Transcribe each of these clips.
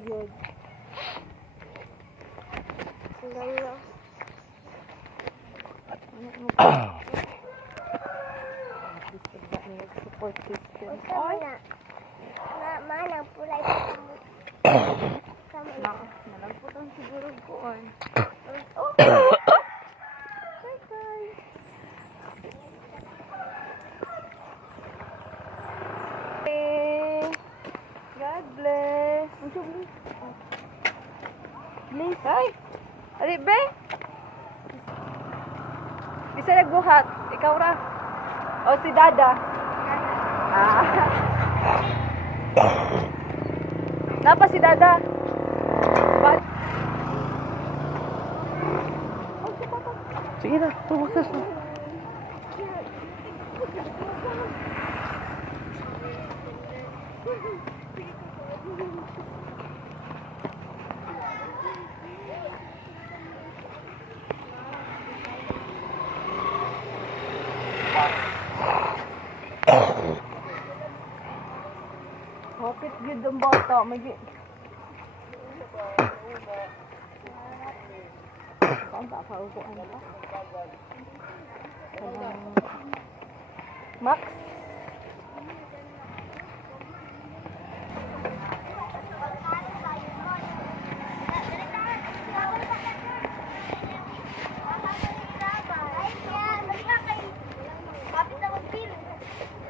Good. Lalo. Support system. Ay! Manang pulay pa mo. Nalagputan siguro ko. Oh! Hi guys! God bless. Bless. Ay! Ali, be? Isa nagbuhat. Ikaw ra. O si Dada. Ah. Napa si Dada? Bal. Sige na, tumakas na. Hopit gid ang bata, magi. Saan ba pa upo ano pa? Max.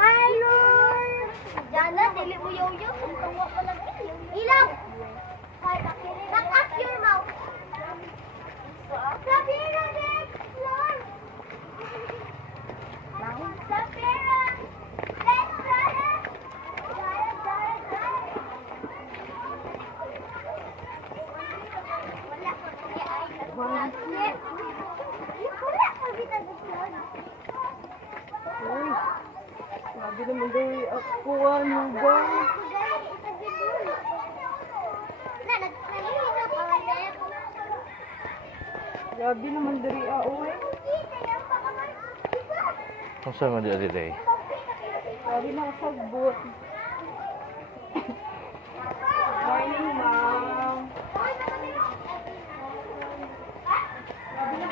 Hi, Lord! Jana, dili mo yoyo. Ang tawa ko lang. Ilaw! Back up your mouth. Sapira, next, Lord! Sapira! Let's Zara! Zara! Wala ko niya. Wala ko bitag Lord. Uy. Sabi naman daw ako ano ba? Grabe naman dari uy. Ang sama di day. Grabe na kasagbot. Morning, ma'am. Grabe na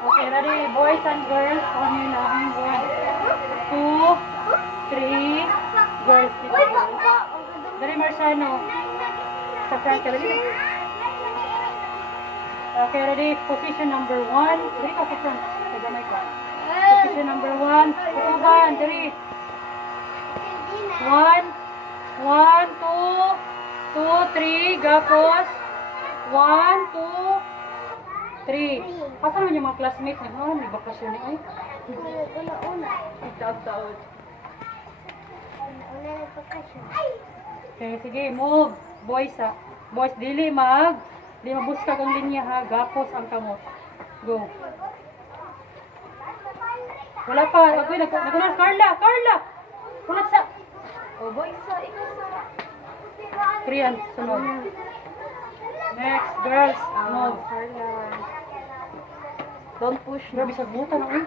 Okay, ready, boys and girls. On your line. 1, 2, 3. Girls. Dari Marciano. Sa front ka, ready? Okay, ready. Position number 1. Dali ka sa front. Nagamay ka. Position number 1. Putuban. Dali. 1, 2, 3. Gapos. 1, 2, 3. Asa naman yung mga classmates na may bakasyon eh. Una. Taot-taot. Una nagpakasyon. Okay, sige, move. Boys ha. Boys, dili mabuskag ang linya ha. Gapos ang kamot. Go. Wala pa. Agoy, nagunan. Carla! Kunat sa. Oh, boys sa. Ikaw sa. Kriyan, sunod. Next, girls. Move. Carla. Don't push. Grabe sagbutan ako eh.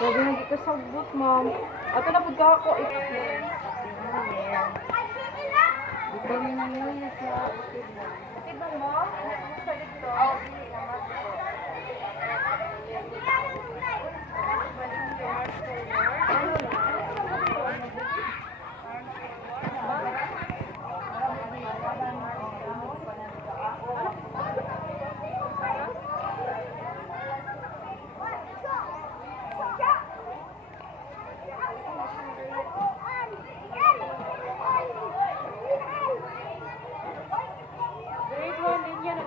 Grabe na dito sagbut, ma'am. Ato na po ka ako. Ito rin na yun sa... Diba mo? Sa dito? Grade 1 din yan.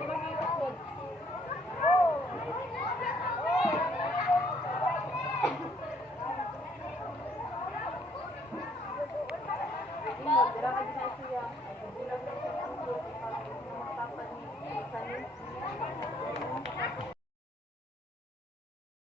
Imog, dira ka gina siya.